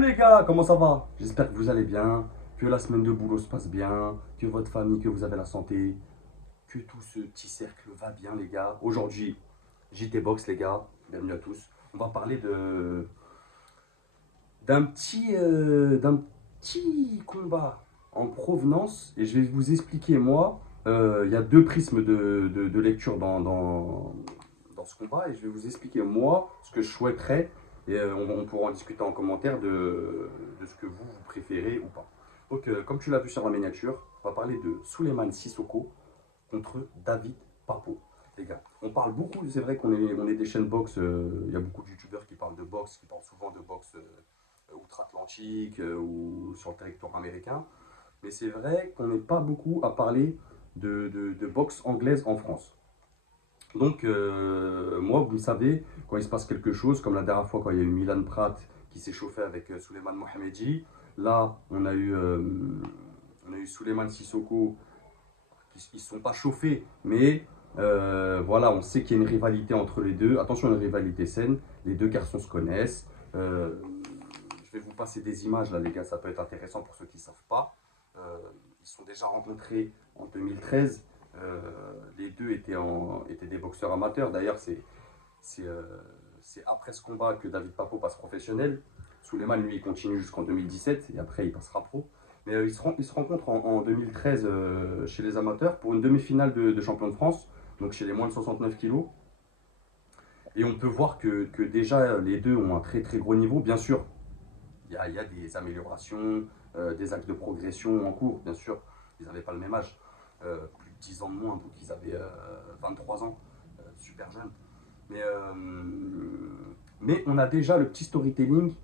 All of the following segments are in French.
les gars, comment ça va? J'espère que vous allez bien, que la semaine de boulot se passe bien, que votre famille, que vous avez la santé, que tout ce petit cercle va bien les gars. Aujourd'hui, JT Box les gars, bienvenue à tous. On va parler d'un petit combat en provenance et je vais vous expliquer moi. Il y a deux prismes de lecture dans ce combat et je vais vous expliquer moi ce que je souhaiterais et on pourra en discuter en commentaire de ce que vous préférez ou pas. Donc, comme tu l'as vu sur la miniature, on va parler de Souleymane Sissoko contre David Papo. Les gars, on parle beaucoup, c'est vrai qu'on est des chaînes box, il y a beaucoup de youtubeurs qui parlent de boxe, qui parlent souvent de boxe outre-Atlantique ou sur le territoire américain. Mais c'est vrai qu'on n'est pas beaucoup à parler de boxe anglaise en France. Donc, moi, vous le savez, quand il se passe quelque chose, comme la dernière fois quand il y a eu Milan Pratt qui s'est chauffé avec Souleymane Mohamedi, là, on a eu Souleymane Sissoko qui ne se sont pas chauffés, mais voilà, on sait qu'il y a une rivalité entre les deux. Attention, une rivalité saine, les deux garçons se connaissent. Euh, je vais vous passer des images là, les gars, ça peut être intéressant pour ceux qui ne savent pas. Euh, ils se sont déjà rencontrés en 2013. Les deux étaient des boxeurs amateurs. D'ailleurs, c'est, euh, c'est après ce combat que David Papo passe professionnel. Souleymane, lui, il continue jusqu'en 2017 et après, il passera pro. Mais ils se rencontrent en 2013 chez les amateurs pour une demi-finale de champion de France, donc chez les moins de 69 kilos. Et on peut voir que déjà les deux ont un très très gros niveau. Bien sûr, il y a des améliorations, des actes de progression en cours, bien sûr. Ils n'avaient pas le même âge, plus de 10 ans de moins, donc ils avaient 23 ans, super jeunes. Mais, euh, mais on a déjà le petit storytelling.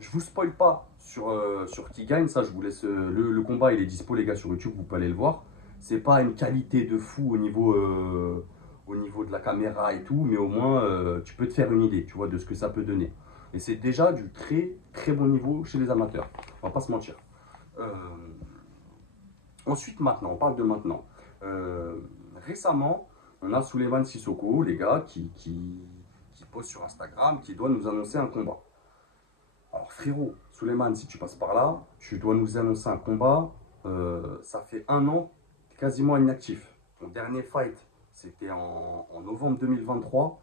Je vous spoil pas sur qui gagne, ça je vous laisse. Le combat il est dispo les gars sur YouTube, vous pouvez aller le voir. C'est pas une qualité de fou au niveau de la caméra et tout, mais au moins tu peux te faire une idée, tu vois, de ce que ça peut donner. Et c'est déjà du très très bon niveau chez les amateurs, on va pas se mentir. Euh, Ensuite maintenant, on parle de maintenant. Euh, Récemment, on a Souleymane Sissoko, les gars, qui pose sur Instagram, qui doit nous annoncer un combat. Alors frérot, Souleymane, si tu passes par là, tu dois nous annoncer un combat. Ça fait un an, quasiment inactif. Ton dernier fight, c'était en novembre 2023.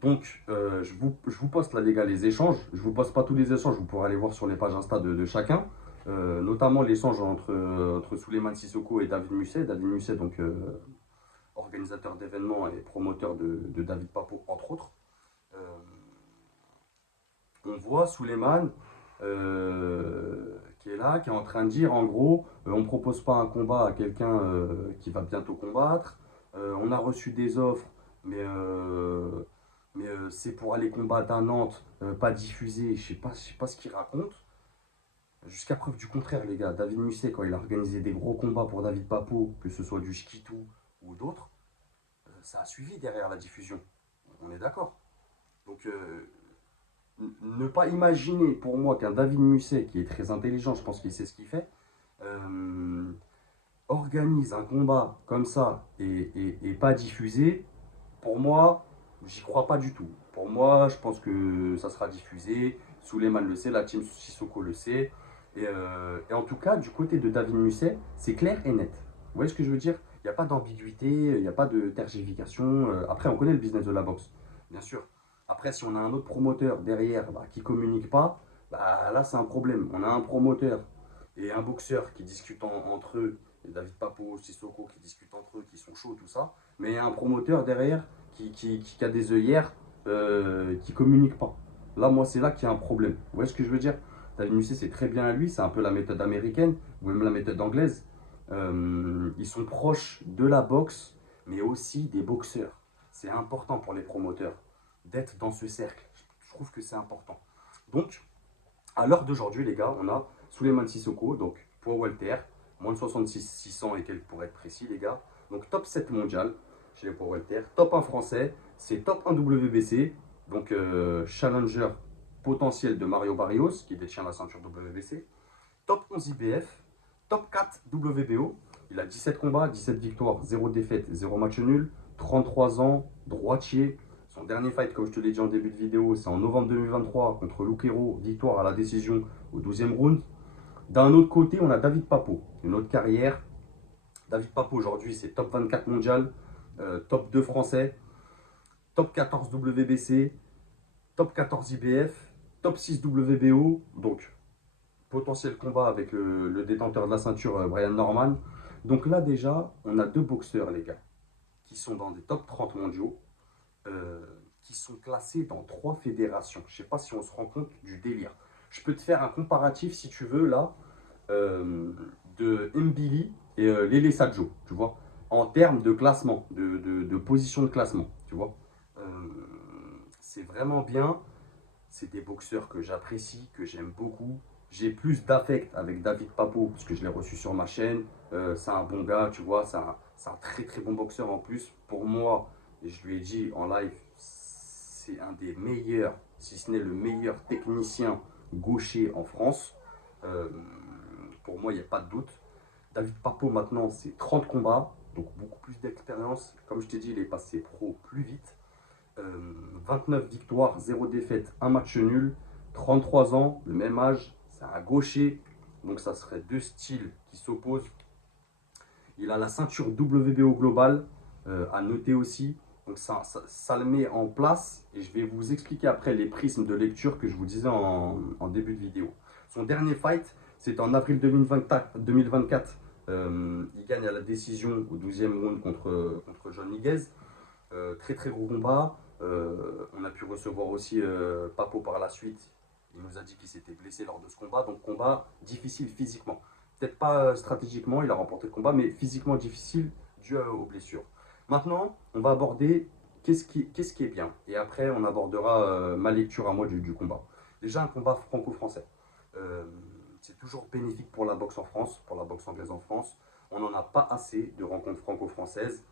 Donc, je vous poste là, les gars, les échanges. Je vous poste pas tous les échanges, vous pourrez aller voir sur les pages Insta de chacun. Notamment l'échange entre Souleymane Sissoko et David Musset. David Musset, donc organisateur d'événements et promoteur de David Papo, entre autres. Euh, on voit Souleymane qui est là, qui est en train de dire en gros, on ne propose pas un combat à quelqu'un qui va bientôt combattre. On a reçu des offres, mais c'est pour aller combattre à Nantes, pas diffusé. Je sais pas ce qu'il raconte. Jusqu'à preuve du contraire, les gars, David Musset, quand il a organisé des gros combats pour David Papo, que ce soit du Skitou ou d'autres, ça a suivi derrière la diffusion. On est d'accord. Donc, ne pas imaginer pour moi qu'un David Musset, qui est très intelligent, je pense qu'il sait ce qu'il fait, euh, organise un combat comme ça et pas diffusé, pour moi, j'y crois pas du tout. Pour moi, je pense que ça sera diffusé. Souleymane le sait, la team Sissoko le sait. Et en tout cas, du côté de David Musset, c'est clair et net. Vous voyez ce que je veux dire? Il n'y a pas d'ambiguïté, il n'y a pas de tergification. Après, on connaît le business de la boxe, bien sûr. Après, si on a un autre promoteur derrière bah, qui ne communique pas, bah, là, c'est un problème. On a un promoteur et un boxeur qui discutent entre eux, et David Papo, Sissoko qui discutent entre eux, qui sont chauds, tout ça. Mais il y a un promoteur derrière qui a des œillères, qui ne communique pas. Là, moi, c'est là qu'il y a un problème. Vous voyez ce que je veux dire? David Musset, c'est très bien à lui, c'est un peu la méthode américaine, ou même la méthode anglaise. Ils sont proches de la boxe, mais aussi des boxeurs. C'est important pour les promoteurs d'être dans ce cercle. Je trouve que c'est important. Donc, à l'heure d'aujourd'hui, les gars, on a Souleymane Sissoko, donc poids Walter, moins de 66 600 et quelques pour être précis, les gars. Donc, top 7 mondial chez les poids Walter. Top 1 français, c'est top 1 WBC, donc challenger potentiel de Mario Barrios, qui détient la ceinture WBC. Top 11 IBF, top 4 WBO. Il a 17 combats, 17 victoires, 0 défaite, 0 match nul. 33 ans, droitier, Son dernier fight, comme je te l'ai dit en début de vidéo, c'est en novembre 2023 contre Luquero, victoire à la décision au 12e round. D'un autre côté, on a David Papo, une autre carrière. David Papo aujourd'hui, c'est top 24 mondial, top 2 français, top 14 WBC, top 14 IBF, top 6 WBO. Donc, potentiel combat avec le détenteur de la ceinture, Brian Norman. Donc là, déjà, on a deux boxeurs, les gars, qui sont dans des top 30 mondiaux, qui sont classés dans 3 fédérations. Je ne sais pas si on se rend compte du délire. Je peux te faire un comparatif, si tu veux, là, de Mbili et Lele Sadjo, tu vois, en termes de classement, de position de classement, tu vois. C'est vraiment bien. C'est des boxeurs que j'apprécie, que j'aime beaucoup. J'ai plus d'affect avec David Papo, parce que je l'ai reçu sur ma chaîne. C'est un bon gars, tu vois, c'est un très très bon boxeur en plus. Pour moi, et je lui ai dit en live, c'est un des meilleurs, si ce n'est le meilleur technicien gaucher en France. Euh, pour moi, il n'y a pas de doute. David Papo, maintenant, c'est 30 combats, donc beaucoup plus d'expérience. Comme je t'ai dit, il est passé pro plus vite. 29 victoires, 0 défaite, 1 match nul. 33 ans, le même âge, c'est un gaucher. Donc ça serait deux styles qui s'opposent. Il a la ceinture WBO globale, à noter aussi. Donc ça le met en place. Et je vais vous expliquer après les prismes de lecture que je vous disais en début de vidéo. Son dernier fight, c'est en avril 2024. Il gagne à la décision au 12e round contre John Miguez. Très très gros combat. On a pu recevoir aussi Papo par la suite. Il nous a dit qu'il s'était blessé lors de ce combat. Donc combat difficile physiquement. Peut-être pas stratégiquement, il a remporté le combat, mais physiquement difficile dû aux blessures. Maintenant, on va aborder qu'est-ce qui est bien. Et après, on abordera ma lecture à moi du combat. Déjà, un combat franco-français. C'est toujours bénéfique pour la boxe en France, pour la boxe anglaise en France. On n'en a pas assez de rencontres franco-françaises.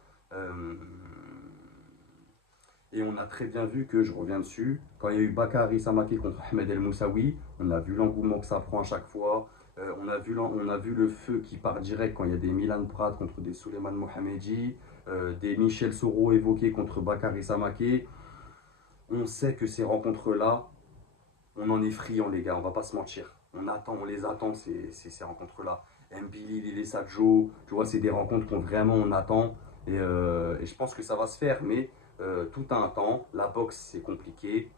Et on a très bien vu que, je reviens dessus, quand il y a eu Bakary Samake contre Ahmed El Moussaoui, on a vu l'engouement que ça prend à chaque fois. On a vu le feu qui part direct quand il y a des Milan Prat contre des Souleymane Mohamedi, des Michel Soro évoqués contre Bakary Samake. On sait que ces rencontres-là, on en est friand, les gars, on va pas se mentir. On les attend, ces rencontres-là. Mbili, Lele Sadjo, tu vois, c'est des rencontres qu'on vraiment on attend. Et je pense que ça va se faire, mais tout a un temps. La boxe, c'est compliqué.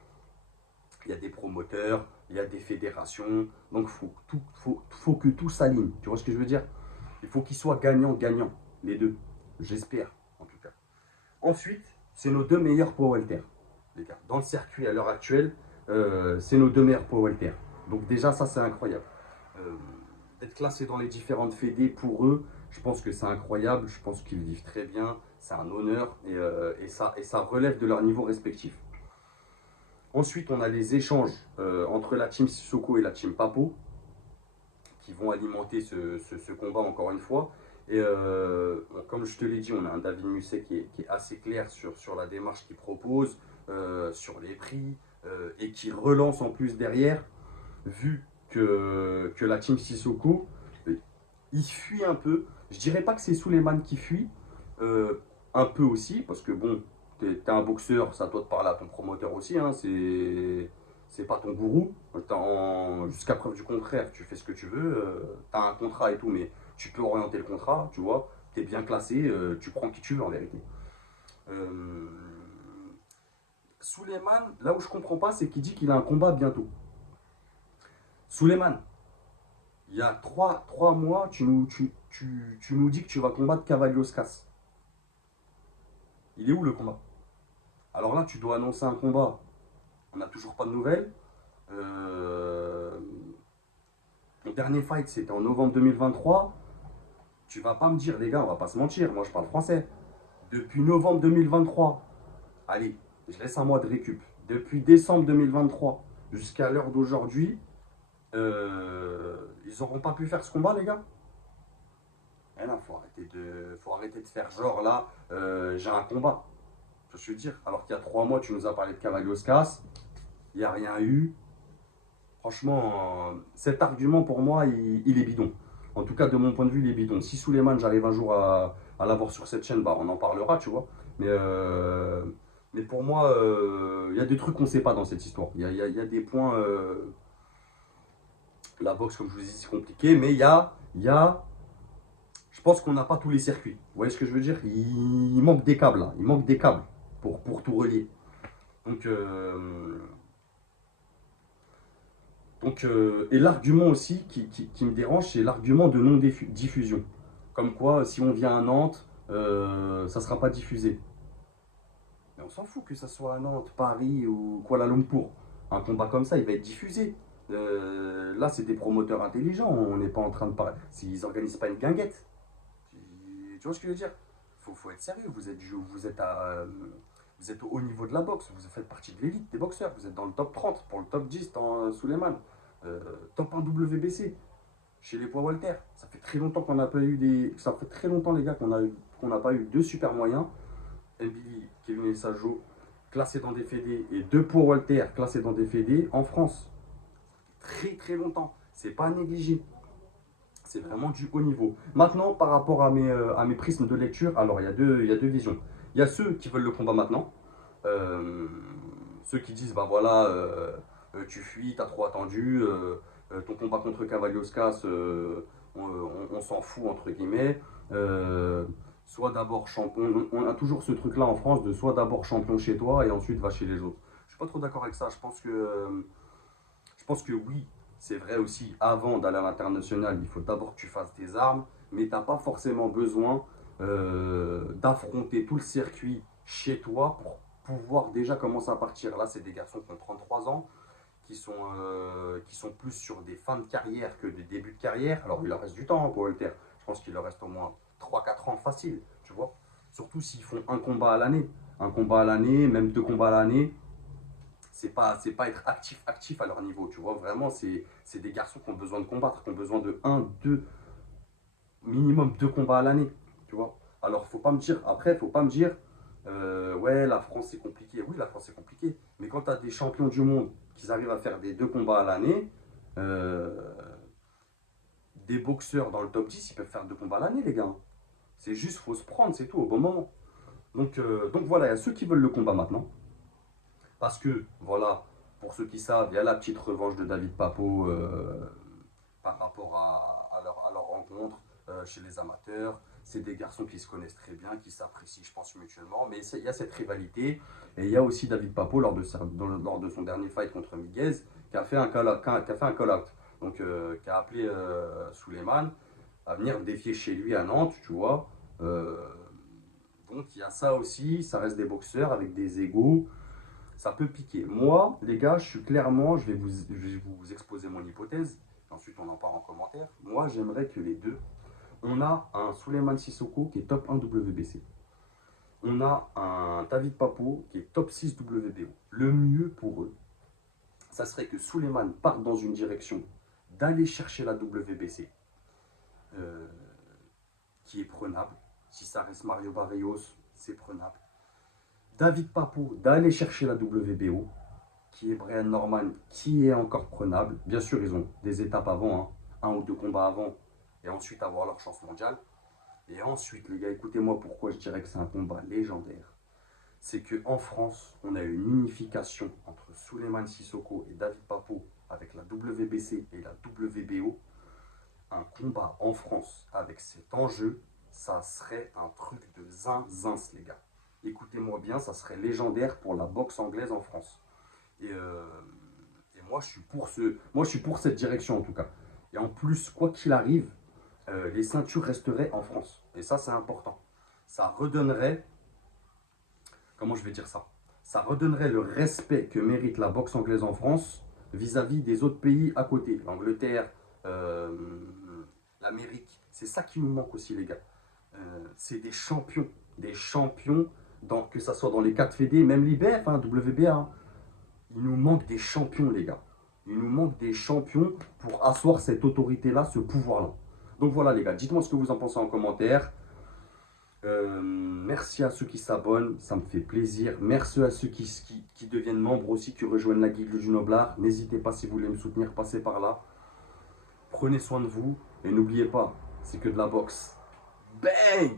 Il y a des promoteurs, il y a des fédérations. Donc, faut que tout s'aligne. Tu vois ce que je veux dire? Il faut qu'ils soient gagnants-gagnants, les deux. J'espère, en tout cas. Ensuite, c'est nos deux meilleurs poids welter, les gars. Dans le circuit à l'heure actuelle, c'est nos deux meilleurs poids welter. Donc déjà, ça, c'est incroyable. D'être classé dans les différentes fédés, pour eux, je pense que c'est incroyable. Je pense qu'ils vivent très bien. C'est un honneur et ça relève de leur niveau respectif. Ensuite, on a les échanges entre la team Sissoko et la team Papo qui vont alimenter ce combat encore une fois. Et comme je te l'ai dit, on a un David Musset qui est assez clair sur la démarche qu'il propose, sur les prix, et qui relance en plus derrière, vu que la team Sissoko, il fuit un peu. Je dirais pas que c'est Souleymane qui fuit, un peu aussi, parce que bon, t'es un boxeur, c'est à toi de parler à ton promoteur aussi, hein, c'est pas ton gourou. Jusqu'à preuve du contraire, tu fais ce que tu veux, tu as un contrat et tout, mais tu peux orienter le contrat, tu vois, tu es bien classé, tu prends qui tu veux en vérité. Souleymane, là où je comprends pas, c'est qu'il dit qu'il a un combat bientôt. Souleymane, il y a 3 mois, tu nous dis que tu vas combattre Cavalioscas. Il est où le combat? Alors là, tu dois annoncer un combat. On n'a toujours pas de nouvelles. Mon dernier fight, c'était en novembre 2023. Tu vas pas me dire, les gars, on va pas se mentir, moi je parle français. Depuis novembre 2023, allez, je laisse un mois de récup. Depuis décembre 2023 jusqu'à l'heure d'aujourd'hui, ils n'auront pas pu faire ce combat, les gars. Eh non, faut arrêter de faire genre là, j'ai un combat. Je veux dire, alors qu'il y a 3 mois, tu nous as parlé de Cavalioscas, il n'y a rien eu. Franchement, cet argument pour moi, il est bidon. En tout cas, de mon point de vue, il est bidon. Si Souleymane, j'arrive un jour à l'avoir sur cette chaîne, bah, on en parlera, tu vois. Mais Mais pour moi, il y a des trucs qu'on ne sait pas dans cette histoire. Il y a des points. La boxe, comme je vous ai dit, c'est compliqué, mais je pense qu'on n'a pas tous les circuits. Vous voyez ce que je veux dire? Il manque des câbles là. Il manque des câbles pour tout relier. Donc, et l'argument aussi qui me dérange, c'est l'argument de non-diffusion. Comme quoi, si on vient à Nantes, ça ne sera pas diffusé. Mais on s'en fout que ça soit à Nantes, Paris ou Kuala Lumpur. Un combat comme ça, il va être diffusé. Là, c'est des promoteurs intelligents. On n'est pas en train de parler. S'ils n'organisent pas une guinguette. Tu vois ce que je veux dire? Faut être sérieux. Vous êtes au haut niveau de la boxe. Vous faites partie de l'élite des boxeurs. Vous êtes dans le top 30 pour le top 10 dans Suleiman. Top 1 WBC chez les poids Walter. Ça fait très longtemps qu'on n'a pas eu des. Ça fait très longtemps, les gars, qu'on n'a pas eu deux super moyens. Billy, Kevin El Sajo, classés dans des fédés, et deux poids Walter classés dans des fédés en France. Très très longtemps. C'est pas négligé. C'est vraiment du haut niveau. Maintenant, par rapport à mes prismes de lecture, alors il y a deux visions. Il y a ceux qui veulent le combat maintenant. Euh, Ceux qui disent, bah voilà, tu fuis, t'as trop attendu, ton combat contre Cavalioskas, on s'en fout, entre guillemets. Soit d'abord champion, on a toujours ce truc-là en France de soit d'abord champion chez toi et ensuite va chez les autres. Je suis pas trop d'accord avec ça. Je pense que oui, c'est vrai aussi, avant d'aller à l'international, il faut d'abord que tu fasses des armes, mais tu n'as pas forcément besoin d'affronter tout le circuit chez toi pour pouvoir déjà commencer à partir. Là, c'est des garçons qui ont 33 ans, qui sont plus sur des fins de carrière que des débuts de carrière. Alors, il leur reste du temps pour Walter. Je pense qu'il leur reste au moins 3 4 ans facile, tu vois. Surtout s'ils font un combat à l'année. Un combat à l'année, même deux combats à l'année, c'est pas être actif à leur niveau, tu vois. Vraiment, c'est des garçons qui ont besoin de combattre, qui ont besoin de un 2 minimum 2 combats à l'année, tu vois. Alors, faut pas me dire, ouais, la France c'est compliqué. Oui, la France c'est compliqué. Mais quand tu as des champions du monde qui arrivent à faire des 2 combats à l'année, euh, des boxeurs dans le top 10 ils peuvent faire 2 combats à l'année, les gars. C'est juste, faut se prendre, c'est tout, au bon moment. Donc voilà, il y a ceux qui veulent le combat maintenant. Parce que, voilà, pour ceux qui savent, il y a la petite revanche de David Papo par rapport à leur rencontre chez les amateurs. C'est des garçons qui se connaissent très bien, qui s'apprécient, je pense, mutuellement. Mais il y a cette rivalité. Et il y a aussi David Papo, lors de son dernier fight contre Miguez, qui a fait un call-out. Donc, qui a appelé Suleiman à venir défier chez lui à Nantes, tu vois. Donc, il y a ça aussi. Ça reste des boxeurs avec des égos, ça peut piquer. Moi, les gars, je vais vous exposer mon hypothèse. Ensuite, on en parle en commentaire. Moi, j'aimerais que les deux. On a un Souleymane Sissoko qui est top 1 WBC. On a un David Papo qui est top 6 WBO. Le mieux pour eux, ça serait que Souleymane parte dans une direction d'aller chercher la WBC, euh, qui est prenable. Si ça reste Mario Barrios, c'est prenable. David Papo d'aller chercher la WBO, qui est Brian Norman, qui est encore prenable. Bien sûr, ils ont des étapes avant, hein, un ou deux combats avant, et ensuite avoir leur chance mondiale. Et ensuite, les gars, écoutez-moi pourquoi je dirais que c'est un combat légendaire. C'est qu'en France, on a eu une unification entre Souleymane Sissoko et David Papo avec la WBC et la WBO. Un combat en France avec cet enjeu, ça serait un truc de zinzin, les gars. Écoutez-moi bien, ça serait légendaire pour la boxe anglaise en France. Et, euh, et moi, je suis pour cette direction en tout cas. Et en plus, quoi qu'il arrive, les ceintures resteraient en France. Et ça, c'est important. Ça redonnerait, comment je vais dire ça? Ça redonnerait le respect que mérite la boxe anglaise en France vis-à-vis des autres pays à côté. L'Angleterre, l'Amérique. C'est ça qui nous manque aussi, les gars. C'est des champions. Des champions, que ce soit dans les 4 fédés, même l'IBF, hein, WBA. Hein. Il nous manque des champions, les gars. Il nous manque des champions pour asseoir cette autorité-là, ce pouvoir-là. Donc voilà, les gars, dites-moi ce que vous en pensez en commentaire. Merci à ceux qui s'abonnent, ça me fait plaisir. Merci à ceux qui deviennent membres aussi, qui rejoignent la Guilde du Noblard. N'hésitez pas, si vous voulez me soutenir, passez par là. Prenez soin de vous et n'oubliez pas, c'est que de la boxe. Bang!